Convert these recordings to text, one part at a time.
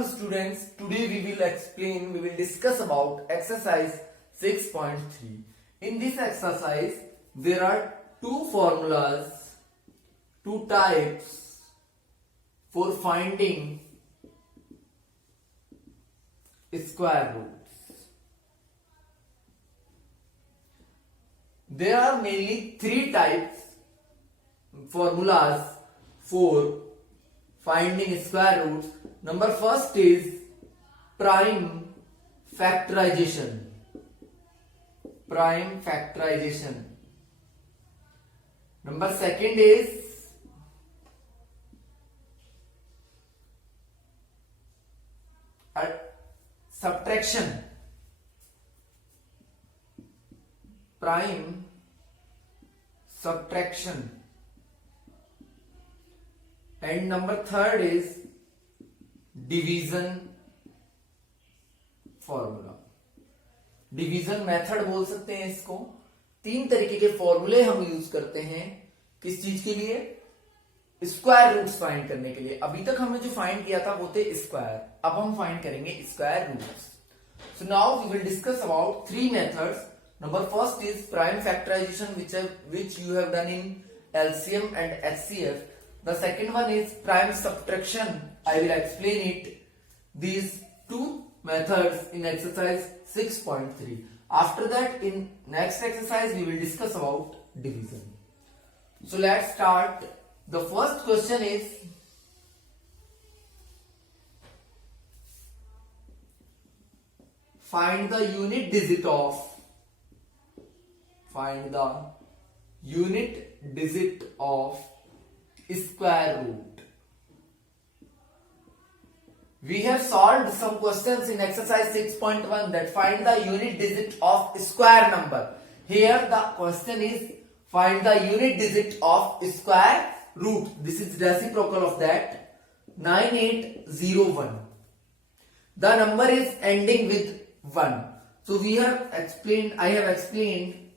Welcome students. Today we will discuss about exercise 6.3. In this exercise, there are two formulas, two types for finding square roots. There are mainly three types formulas for finding square roots. Number first is prime factorization. Prime factorization. Number second is subtraction. Prime subtraction. And number third is division formula. Division method बोल सकते हैं इसको. तीन तरीके के फॉर्मूले हम use करते हैं किस चीज के लिए? स्क्वायर रूट्स फाइंड करने के लिए. अभी तक हमने जो फाइंड किया था वो थे स्क्वायर, अब हम फाइंड करेंगे square roots. So now we will discuss about three methods. Number first is prime factorisation which you have done in LCM and HCF. The second one is prime subtraction. I will explain it. These two methods in exercise 6.3. After that, in next exercise, we will discuss about division. So let's start. The first question is find the unit digit of square root. We have solved some questions in exercise 6.1 that find the unit digit of square number. Here the question is find the unit digit of square root. This is reciprocal of that. 9801. The number is ending with 1. So we have explained, I have explained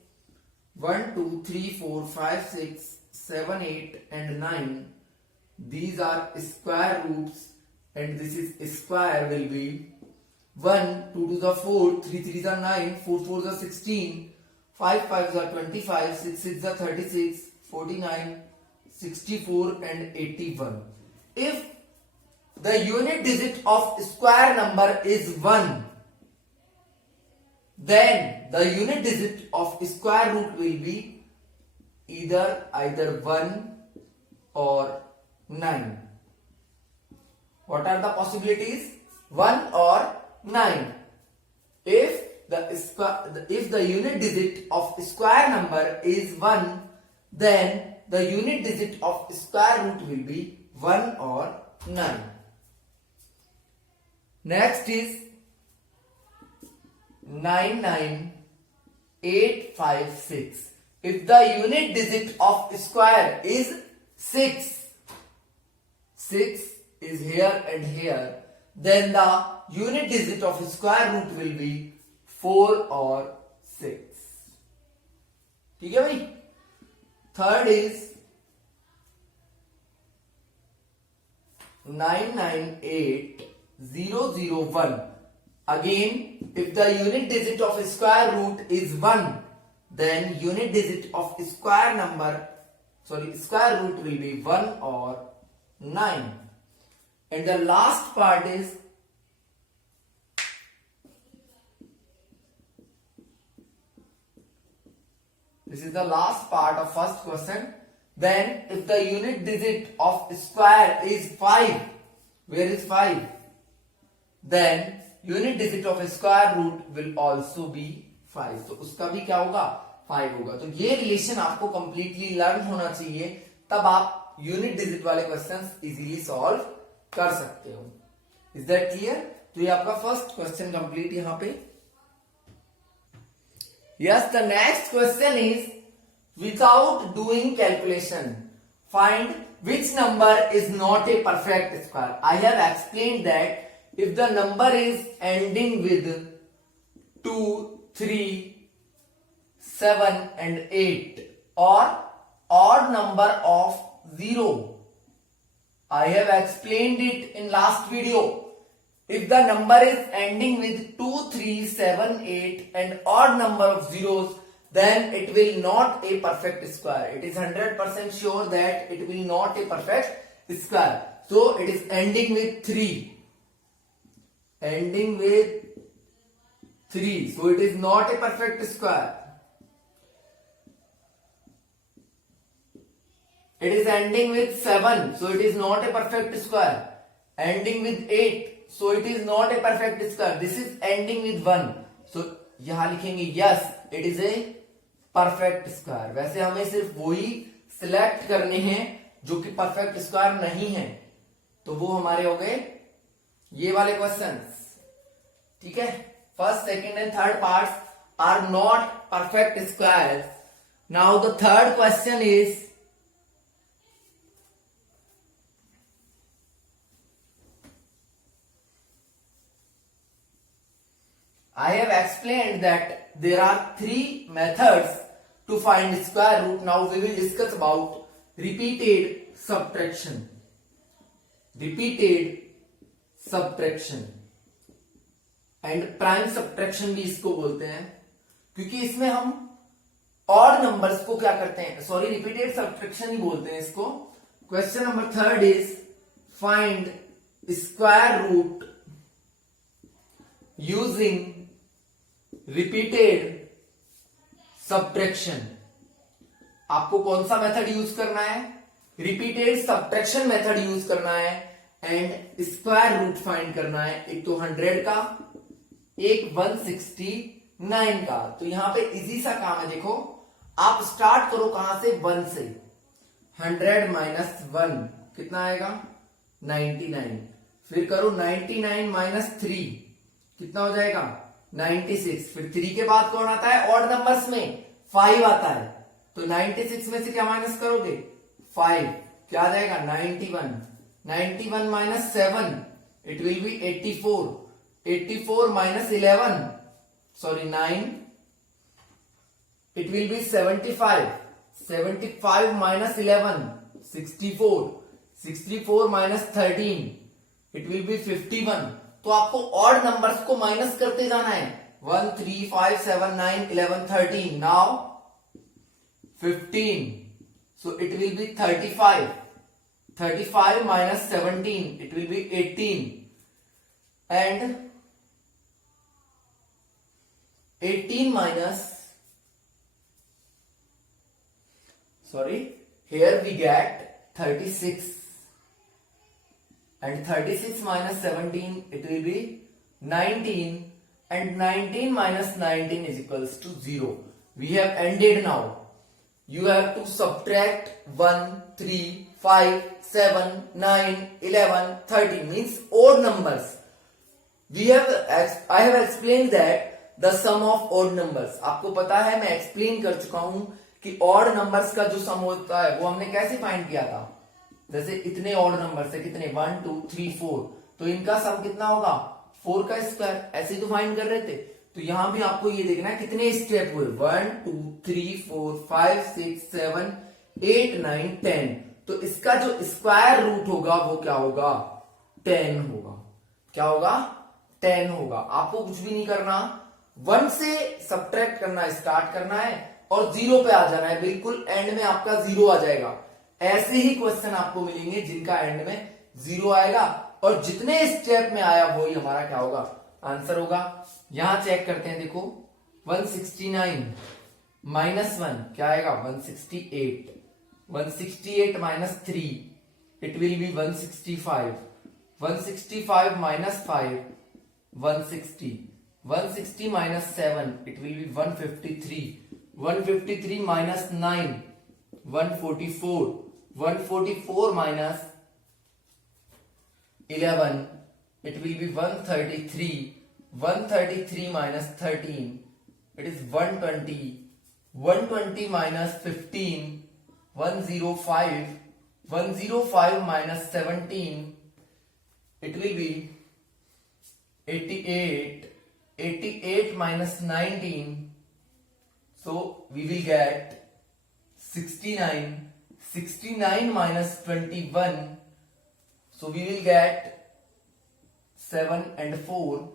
1, 2, 3, 4, 5, 6, 7, 8 and 9. These are square roots and this is square will be 1, 2 to the 4, 3 3s are 9, 4 4s are 16, 5 5s are 25, 6 6s are 36, 49, 64 and 81. If the unit digit of square number is 1, then the unit digit of square root will be either 1 or 9. What are the possibilities? 1 or 9. If the unit digit of square number is 1, then the unit digit of square root will be 1 or 9. Next is 99856. If the unit digit of square is 6 is here and here, then the unit digit of square root will be 4 or 6. ठीक है भाई. Third is 998001. Again, if the unit digit of square root is 1, then unit digit of square root will be 1 or 9. And the last part is this is the last part of first question. Then if the unit digit of square is 5, where is 5? Then unit digit of square root will also be 5. तो उसका भी क्या होगा? 5 होगा. तो ये relation आपको completely learn होना चाहिए, तब आप यूनिट डिजिट वाले क्वेश्चंस इजीली सॉल्व कर सकते हो. Is that clear? तो ये आपका फर्स्ट क्वेश्चन कंप्लीट यहां पे. Yes, the next question is without doing calculation find which number is not a perfect square. I have explained that if the number is ending with 2, 3, 7 and 8 or odd number of 0, I have explained it in last video. If the number is ending with 2, 3, 7, 8 and odd number of zeros, then it will not a perfect square. It is 100% sure that it will not a perfect square. So it is ending with 3. Ending with 3. So it is not a perfect square. It is ending with 7. So it is not a perfect square. Ending with 8. So it is not a perfect square. This is ending with 1. So यहां लिखेंगे yes, it is a perfect square. वैसे हमें सिर्फ वही select करने हैं जो कि परफेक्ट स्क्वायर नहीं है. तो वो हमारे हो गए ये वाले क्वेश्चंस. ठीक है. First, second and third parts are not perfect squares. Now the third question is, I have explained that there are 3 methods to find square root. Now we will discuss about repeated subtraction. Repeated subtraction and prime subtraction भी इसको बोलते हैं, क्योंकि इसमें हम odd numbers को क्या करते हैं, सॉरी रिपीटेड सब्ट्रैक्शन ही बोलते हैं इसको. Question number third is find square root using repeated subtraction. आपको कौन सा मेथड यूज करना है? रिपीटेड सब्ट्रैक्शन मेथड यूज करना है एंड स्क्वायर रूट फाइंड करना है. एक तो 100 का, एक 169 का. तो यहां पे इजी सा काम है. देखो आप स्टार्ट करो कहां से? 1 से. 100 माइनस 1 कितना आएगा? 99. फिर करो 99 माइनस 3 कितना हो जाएगा? 96. फिर 3 के बाद कौन आता है? ऑड नंबर्स में 5 आता है. तो 96 में से क्या माइनस करोगे? 5. क्या आ जाएगा? 91. 91 minus 7 it will be 84. 84 minus 11 sorry 9 it will be 75. 75 minus 11 64. 64 minus 13 it will be 51. तो आपको ऑड नंबर्स को माइनस करते जाना है. 1 3 5 7 9 11 13. Now 15. So it will be 35. 35 minus 17 it will be 18. And 18 minus, sorry, here we get 36. And 36 minus 17, it will be 19. And 19 minus 19 is equals to 0. We have ended now. You have to subtract 1, 3, 5, 7, 9, 11, 13. Means odd numbers. I have explained that the sum of odd numbers. आपको पता है, मैं explain कर चुका हूं कि odd numbers का जो sum होता है वो हमने कैसे find किया था. जैसे इतने ऑड नंबर से कितने 1 2 3 4, तो इनका सम कितना होगा? 4 का स्क्वायर. ऐसे तो फाइंड कर रहे थे. तो यहां भी आपको ये देखना है कितने स्टेप हुए. 1 2 3 4 5 6 7 8 9 10. तो इसका जो स्क्वायर रूट होगा वो क्या होगा? 10 होगा. क्या होगा? 10 होगा. आपको कुछ भी नहीं करना, 1 से सब्ट्रैक्ट करना स्टार्ट करना है और 0 पे आ जाना है. बिल्कुल एंड में आपका 0 आ जाएगा. ऐसे ही क्वेश्चन आपको मिलेंगे जिनका एंड में 0 आएगा और जितने स्टेप में आया वही हमारा क्या होगा? आंसर होगा. यहां चेक करते हैं. देखो 169 माइनस 1 क्या आएगा? 168. 168 minus 3 it will be 165. 165 minus 5 160. 160 minus 7 it will be 153. 153 minus 9 144. 144 minus 11 it will be 133. 133 minus 13 it is 120. 120 minus 15 105. 105 minus 17 it will be 88. 88 minus 19, so we will get 69. 69 minus 21, so we will get 7 and 4.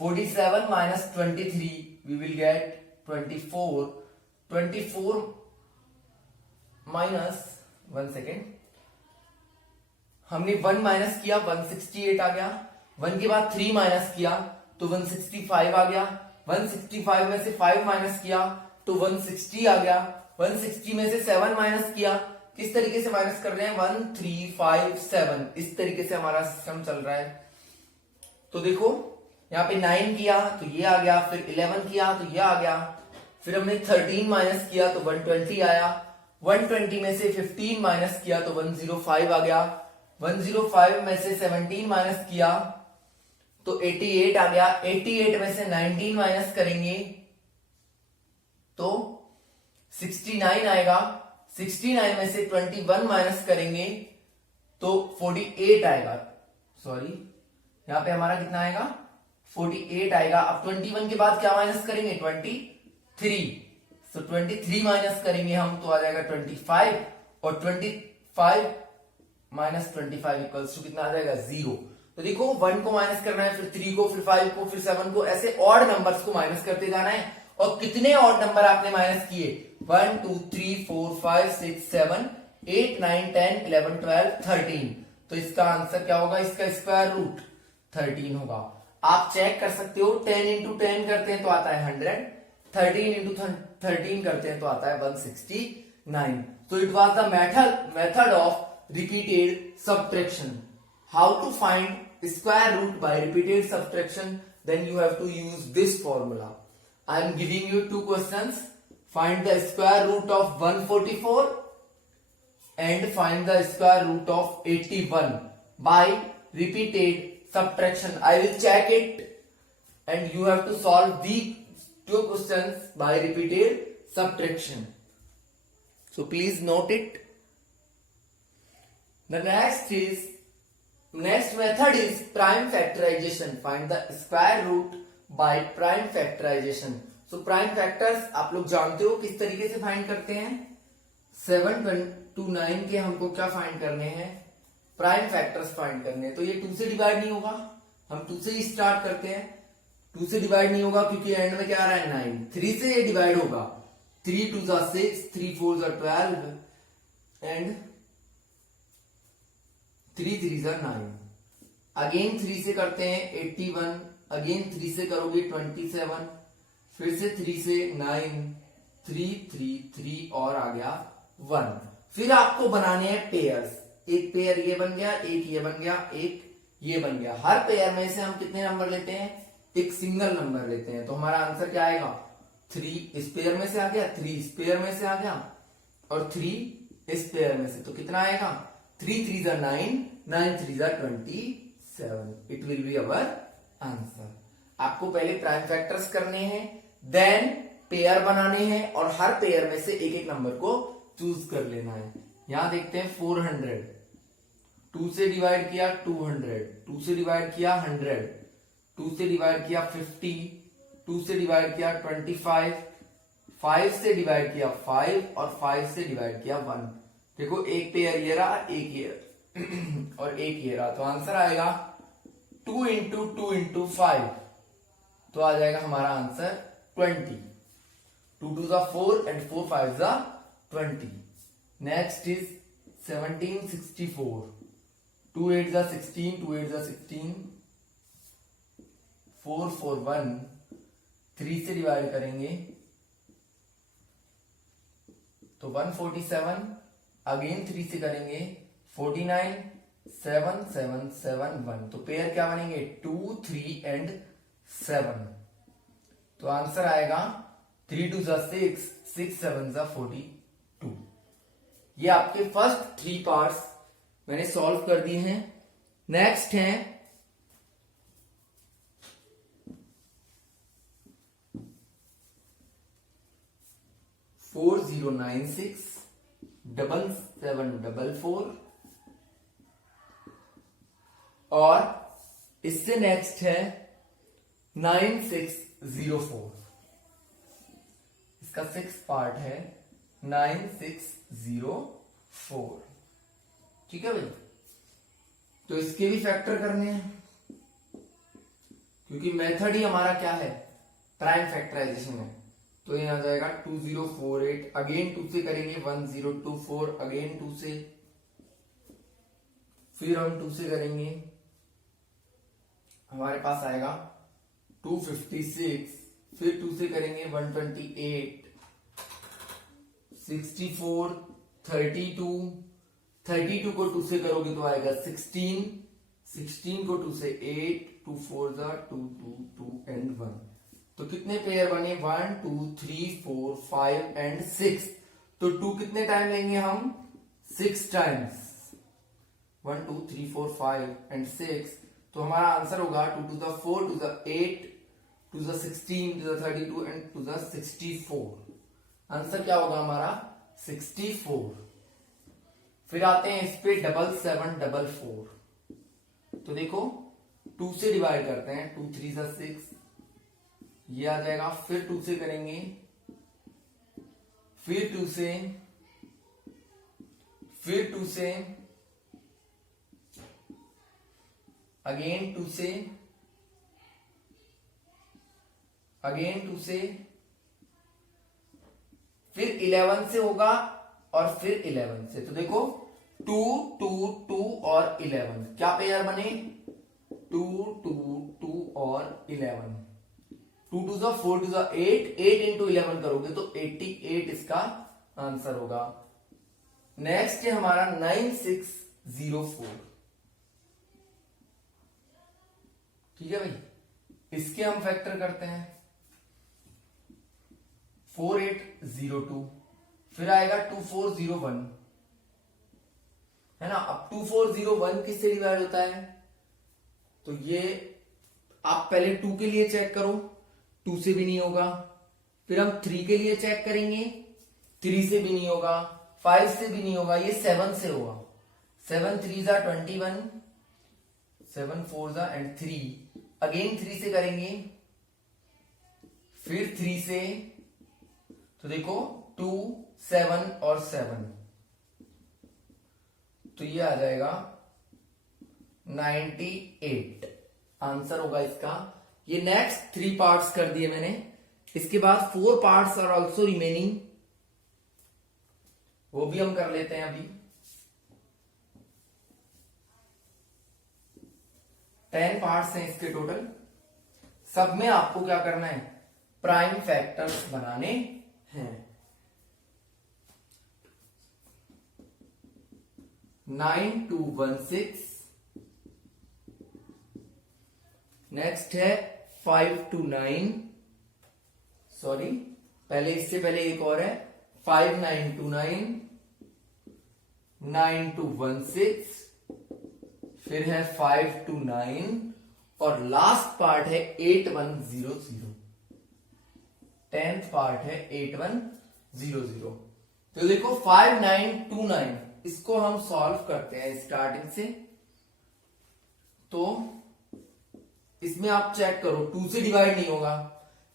47 minus 23, we will get 24. 24 minus, 1 second, हमने 1 minus किया 168 आ गया, 1 के बाद 3 minus किया तो 165 आ गया, 165 में से 5 माइनस किया तो 160 आ गया, 160 में से 7 माइनस किया, किस तरीके से माइनस कर रहे हैं 1 3 5 7, इस तरीके से हमारा सिस्टम चल रहा है। तो देखो यहाँ पे 9 किया तो ये आ गया, फिर 11 किया तो ये आ गया, फिर हमने 13 माइनस किया तो 120 आया, 120 में से 15 माइनस किया तो 105 आ गया, 105 में से 17 माइनस किया तो 88 आ गया, 88 में से 19 माइनस करेंगे तो 69 आएगा, 69 में से 21 माइनस करेंगे तो 48 आएगा, सॉरी यहां पे हमारा कितना आएगा 48 आएगा। अब 21 के बाद क्या माइनस करेंगे 23, तो 23 माइनस करेंगे हम तो आ जाएगा 25, और 25 माइनस 25 इक्वल्स टू कितना आ जाएगा 0। तो देखो 1 को माइनस करना है, फिर 3 को, फिर 5 को, फिर 7 को, ऐसे ऑड नंबर्स को माइनस करते जाना है। और कितने ऑड नंबर आपने माइनस किए 1 2 3 4 5 6 7 8 9 10 11 12 13, तो इसका आंसर क्या होगा, इसका स्क्वायर रूट 13 होगा। आप चेक कर सकते हो 10 इंटू 10 करते हैं तो आता है 100, 13 इंटू 13 करते हैं तो आता है 169। So it was the method of repeated subtraction. How to find square root by repeated subtraction? Then you have to use this formula. I am giving you two questions. Find the square root of 144 and find the square root of 81 by repeated subtraction. I will check it and you have to solve the two questions by repeated subtraction. So please note it. The next method is prime factorization. Find the square root by prime factorization. So prime factors आप लोग जानते हो किस तरीके से find करते हैं। 7 to 9 के हमको क्या फाइंड करने हैं, प्राइम फैक्टर्स फाइंड करने हैं। तो ये 2 से डिवाइड नहीं होगा, हम 2 से ही स्टार्ट करते हैं। 2 से डिवाइड नहीं होगा क्योंकि एंड में क्या आ रहा है 9। 3 से ये डिवाइड होगा, 3 2 6, 3 4 12 एंड 3 3 9। अगेन 3 से करते हैं 81, अगेन 3 से करोगे 27, फिर से 3 से 9, 3 3 3 और आ गया 1। फिर आपको बनाने हैं पेयर्स, एक पेयर ये बन गया, एक ये बन गया, एक ये बन गया। हर पेयर में से हम कितने नंबर लेते हैं, एक सिंगल नंबर लेते हैं। तो हमारा आंसर क्या आएगा 3 इस पेयर में से आ गया, 3 इस पेयर में से आ गया और 3 इस पेयर में से। तो कितना आएगा 3 3 9, 9 3 27। It will be our answer. आपको पहले प्राइम फैक्टर्स करने हैं, देन पेयर बनाने हैं और हर पेयर में से एक एक नंबर को चूज कर लेना है। यहां देखते हैं 400, 2 से डिवाइड किया 200, 2 से डिवाइड किया 100, 2 से डिवाइड किया 50, 2 से डिवाइड किया 25, 5 से डिवाइड किया 5 और 5 से डिवाइड किया 1। देखो एक पेयर ये रहा, एक ये और एक ये रहा। तो आंसर आएगा 2 इंटू 2 इंटू 5, तो आ जाएगा हमारा आंसर 20। 2 2 4 एंड 4 5 20। नेक्स्ट इज 1764, 2 8 16, 2 8 16, 4 4 1, 3 से डिवाइड करेंगे तो 147, अगेन 3 से करेंगे 49, 7 7 7 1। तो पेयर क्या बनेंगे 2 3 एंड 7। तो आंसर आएगा 3 2 6, 6 7 42। ये आपके फर्स्ट 3 पार्ट्स मैंने सॉल्व कर दिए हैं। नेक्स्ट है 4096 7744 और इससे नेक्स्ट है 9604। इसका 6 पार्ट है 9604। ठीक है भाई, तो इसके भी फैक्टर करने हैं। क्योंकि मेथड ही हमारा क्या है, प्राइम फैक्टराइजेशन है। तो ये आ जाएगा 2048, अगेन 2 से करेंगे 1024, अगेन 2 से, फिर हम 2 से करेंगे, हमारे पास आएगा 256, फिर 2 से करेंगे 128, 64, 32, 32 को 2 से करोगे तो आएगा 16, 16 को 2 से 8, 2 4 2 2 2 एंड 1। तो कितने पेयर बने, 1 2 3 4 5 एंड 6। तो 2 कितने टाइम लेंगे हम, 6 टाइम्स, 1 2 3 4 5 एंड 6। तो हमारा आंसर होगा 2 to the 4 to the 8 to the 16 to the 32 and to the 64। Answer क्या होगा हमारा, 64। फिर आते हैं इस पे 7744। तो देखो 2 से डिवाइड करते हैं, 2 3 जा 6, ये आ जाएगा। फिर 2 से करेंगे, फिर 2 से, फिर 2 से, अगेन 2 से, अगेन 2 से, फिर 11 से होगा और फिर 11 से। तो देखो 2 2 2 और 11 क्या पेयर बने, 2 2 2 और 11, 2 to the 4 to the 8, 8 into 11 करोगे तो 88 इसका आंसर होगा। नेक्स्ट है हमारा 9604। ठीक है भाई, इसके हम फैक्टर करते हैं, 4802, फिर आएगा 2401, है ना। अब 2401 किससे डिवाइड होता है, तो ये आप पहले 2 के लिए चेक करो, 2 से भी नहीं होगा। फिर हम 3 के लिए चेक करेंगे, 3 से भी नहीं होगा, 5 से भी नहीं होगा, ये 7 से होगा। 7 3 जा 21, 7 4 जा एंड 3, अगेन 3 से करेंगे, फिर 3 से, तो देखो 2 7 और 7, तो ये आ जाएगा 98 आंसर होगा इसका। ये नेक्स्ट 3 पार्ट्स कर दिए मैंने। इसके बाद 4 पार्ट्स आर ऑल्सो रिमेनिंग, वो भी हम कर लेते हैं अभी। 10 पार्ट्स हैं इसके टोटल। सब में आपको क्या करना है, प्राइम फैक्टर्स बनाने हैं। 9216, नेक्स्ट है 529, सॉरी पहले इससे पहले एक और है 5929, 9216, फिर है 529 और लास्ट पार्ट है 8100। 10th पार्ट है 8100। तो देखो 5929 इसको हम सॉल्व करते हैं स्टार्टिंग से। तो इसमें आप चेक करो, 2 से डिवाइड नहीं होगा।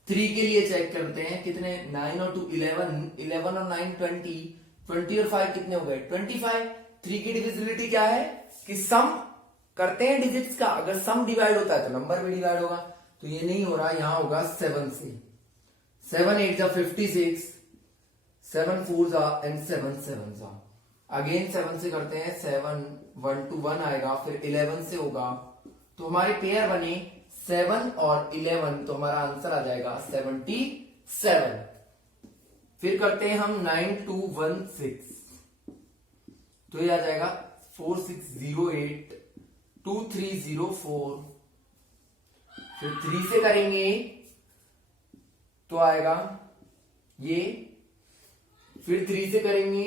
3 के लिए चेक करते हैं, कितने, 9 और 2 11, 11 और 9 20, 20 और 5 कितने हो गए, 25। 3 की डिविजिबिलिटी क्या है कि सम करते हैं डिजिट्स का, अगर सम डिवाइड होता है तो नंबर भी डिवाइड होगा। तो ये नहीं हो रहा, यहां होगा 7 से। 7 8 जा 56, 7 4 जा एंड 7 7 जा। अगेन 7 से करते हैं, 7 1 to 1 आएगा, फिर 11 से होगा। तो हमारे पेयर बने 7 और 11, तो हमारा आंसर आ जाएगा 77। फिर करते हैं हम 9216, तो ये आ जाएगा 4608, 2304। फिर 3 से करेंगे तो आएगा ये, फिर 3 से करेंगे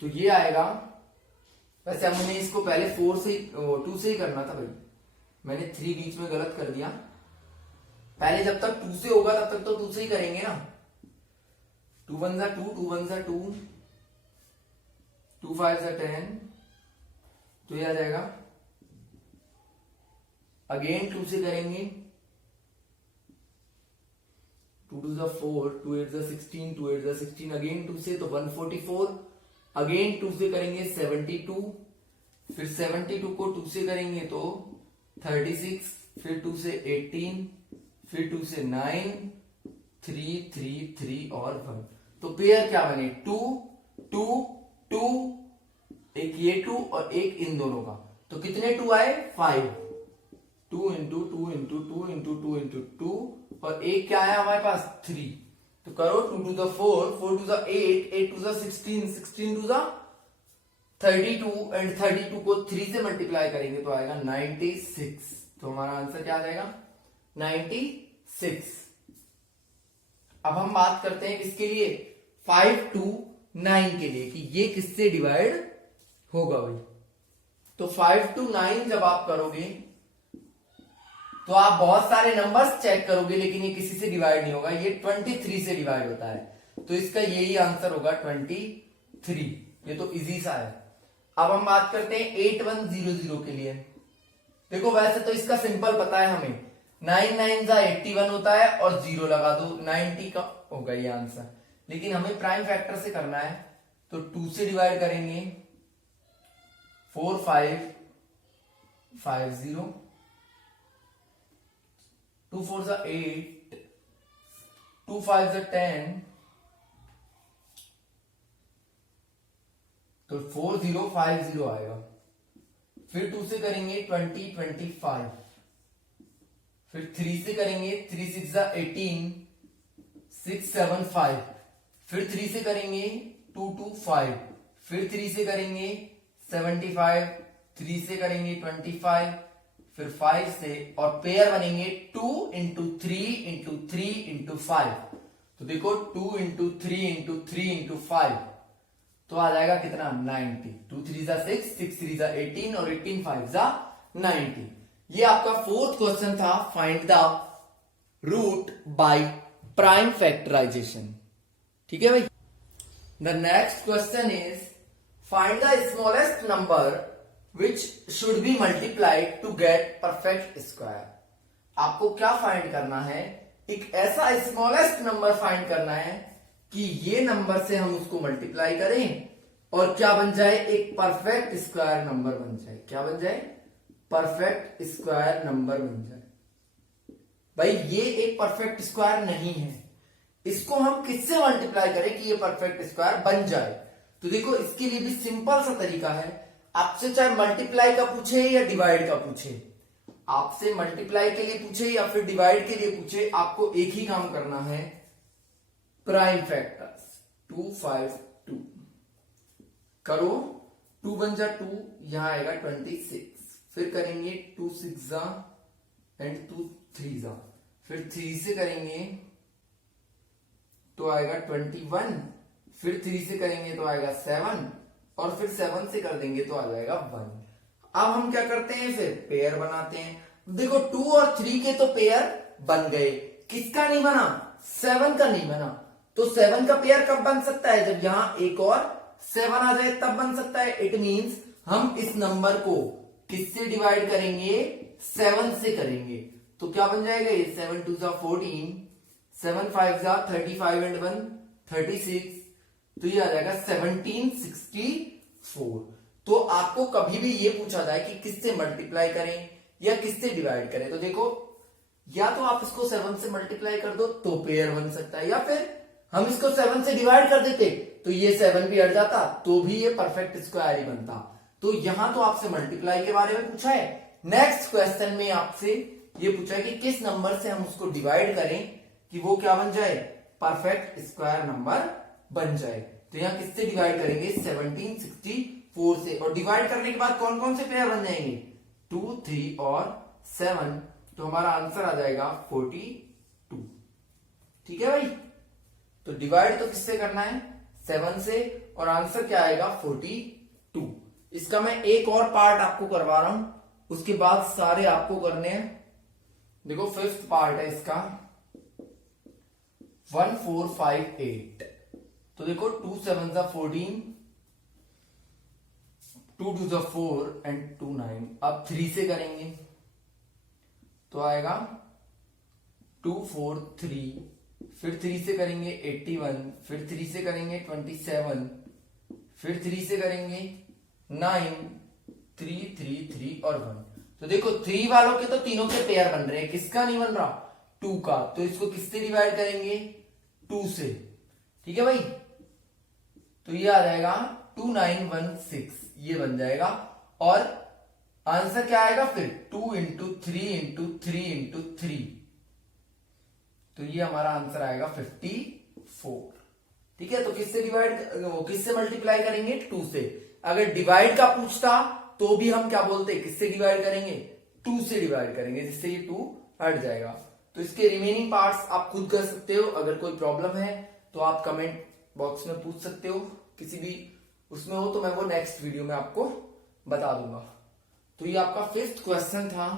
तो ये आएगा। वैसे हमने इसको पहले 2 से ही करना था भाई, मैंने 3 बीच में गलत कर दिया। पहले जब तक 2 से होगा तब तक तो 2 से ही करेंगे ना। 2 1 जा 2, 2 1 जा 2, 2 5 जा 10, तो ये आ जाएगा। अगेन 2 से करेंगे, 2 2 जा 4, 2 8 जा 16, 2 8 जा 16, अगेन 2 से तो 144, अगेन 2 से करेंगे 72, फिर 72 को 2 से करेंगे तो 36, फिर 2 से 18, फिर 2 से 9, 3 3 3 और 1। तो पेयर क्या बने? 2 2 2, एक ये 2 और एक इन दोनों का। तो कितने 2 आए? 5। 2 इंटू 2 इंटू 2 इंटू 2 इंटू 2, और एक क्या आया हमारे पास? 3। तो करो 2 to the 4, 4 to the 8, 8 to the 16, 16 to the 32, and 32 को 3 से मल्टीप्लाई करेंगे तो आएगा 96। तो हमारा आंसर क्या आ जाएगा? 96। अब हम बात करते हैं किसके लिए? 5 to 9 के लिए, कि ये किससे डिवाइड होगा भाई। तो 5 to 9 जब आप करोगे तो आप बहुत सारे नंबर्स चेक करोगे, लेकिन ये किसी से डिवाइड नहीं होगा, ये 23 से डिवाइड होता है। तो इसका यही आंसर होगा 23। ये तो इजी सा है। अब हम बात करते हैं 8100 के लिए। देखो वैसे तो इसका सिंपल पता है हमें, 9 9 जा 81 होता है और 0 लगा दो, 90 का होगा ये आंसर। लेकिन हमें प्राइम फैक्टर से करना है, तो 2 से डिवाइड करेंगे, 4 5 5 0, 2 4 जा 8, 2 5 जा 10, तो 4050 आएगा। फिर 2 से करेंगे 20 25, फिर 3 से करेंगे 3 6 जा 18, 6 7 5, फिर 3 से करेंगे 2 2 5, फिर 3 से करेंगे 75, 3 से करेंगे 25, फिर 5 से, और पेयर बनेंगे 2 इंटू 3 इंटू 3 इंटू 5। तो देखो 2 इंटू 3 इंटू 3 इंटू 5, तो आ जाएगा कितना? 90। 2 3 जा 6, 6 3 जा 18 और 18 5 जा 90। ये आपका फोर्थ क्वेश्चन था, find the root by prime factorisation. ठीक है भाई। The next question is find the smallest number which should be multiplied to get perfect square. आपको क्या फाइंड करना है? एक ऐसा स्मॉलेस्ट नंबर फाइंड करना है कि ये नंबर से हम उसको मल्टीप्लाई करें और क्या बन जाए? एक परफेक्ट स्क्वायर नंबर बन जाए। क्या बन जाए? परफेक्ट स्क्वायर नंबर बन जाए। भाई ये एक परफेक्ट स्क्वायर नहीं है, इसको हम किससे मल्टीप्लाई करें कि ये परफेक्ट स्क्वायर बन जाए? तो देखो इसके लिए भी सिंपल सा तरीका है। आपसे चाहे मल्टीप्लाई का पूछे या डिवाइड का पूछे, आपसे मल्टीप्लाई के लिए पूछे या फिर डिवाइड के लिए पूछे, आपको एक ही काम करना है, प्राइम फैक्टर्स। 2 5 2 करो, 2 1 जा 2, यहां आएगा 26, फिर करेंगे 2 6 जा एंड 2 3 जा, फिर 3 से करेंगे तो आएगा 21, फिर 3 से करेंगे तो आएगा 7, और फिर 7 से कर देंगे तो आ जाएगा 1। अब हम क्या करते हैं? फिर पेयर बनाते हैं। देखो 2 और 3 के तो पेयर बन गए, किसका नहीं बना? 7 का नहीं बना। तो 7 का पेयर कब बन सकता है? जब यहां एक और 7 आ जाए तब बन सकता है। इट मींस हम इस नंबर को किससे डिवाइड करेंगे? 7 से करेंगे। तो क्या बन जाएगा ये? 7 2 जा 14, 7 5 जा 35 एंड 1 36, तो ये आ जाएगा 1764। तो आपको कभी भी ये पूछा जाए कि किससे मल्टीप्लाई करें या किससे डिवाइड करें, तो देखो या तो आप इसको 7 से मल्टीप्लाई कर दो तो पेयर बन सकता है, या फिर हम इसको 7 से डिवाइड कर देते तो ये 7 भी हट जाता तो भी ये परफेक्ट स्क्वायर ही बनता। तो यहां तो आपसे मल्टीप्लाई के बारे में पूछा है। नेक्स्ट क्वेश्चन में आपसे ये पूछा है कि किस नंबर से हम उसको डिवाइड करें कि वो क्या बन जाए? परफेक्ट स्क्वायर नंबर बन जाए। तो यहां किससे डिवाइड करेंगे? 1764 से। और डिवाइड करने के बाद कौन कौन से पेयर बन जाएंगे? 2 3 और 7। तो हमारा आंसर आ जाएगा 42। ठीक है भाई। तो डिवाइड तो किससे करना है? 7 से, और आंसर क्या आएगा? 42। इसका मैं एक और पार्ट आपको करवा रहा हूं, उसके बाद सारे आपको करने हैं। देखो 5th पार्ट है इसका, 1458। तो देखो 2 7 जा 14, 2 2 जा 4 एंड 2 9। अब 3 से करेंगे तो आएगा 2 4 3, फिर 3 से करेंगे 81, फिर 3 से करेंगे 27, फिर 3 से करेंगे 9 3 3 3 और 1। तो देखो 3 वालों के तो तीनों के पेयर बन रहे हैं, किसका नहीं बन रहा? 2 का। तो इसको किससे डिवाइड करेंगे? 2 से। ठीक है भाई, तो ये आ जाएगा 2916, ये बन जाएगा। और आंसर क्या आएगा फिर? 2 इंटू 3 इंटू 3 इंटू 3, तो ये हमारा आंसर आएगा 54। ठीक है, तो किससे डिवाइड, किससे मल्टीप्लाई करेंगे? 2 से। अगर डिवाइड का पूछता तो भी हम क्या बोलते? किससे डिवाइड करेंगे? 2 से डिवाइड करेंगे, जिससे ये 2 हट जाएगा। तो इसके रिमेनिंग पार्ट्स आप खुद कर सकते हो। अगर कोई प्रॉब्लम है तो आप कमेंट बॉक्स में पूछ सकते हो, किसी भी उसमें हो तो मैं वो नेक्स्ट वीडियो में आपको बता दूंगा। तो ये आपका 5th क्वेश्चन था।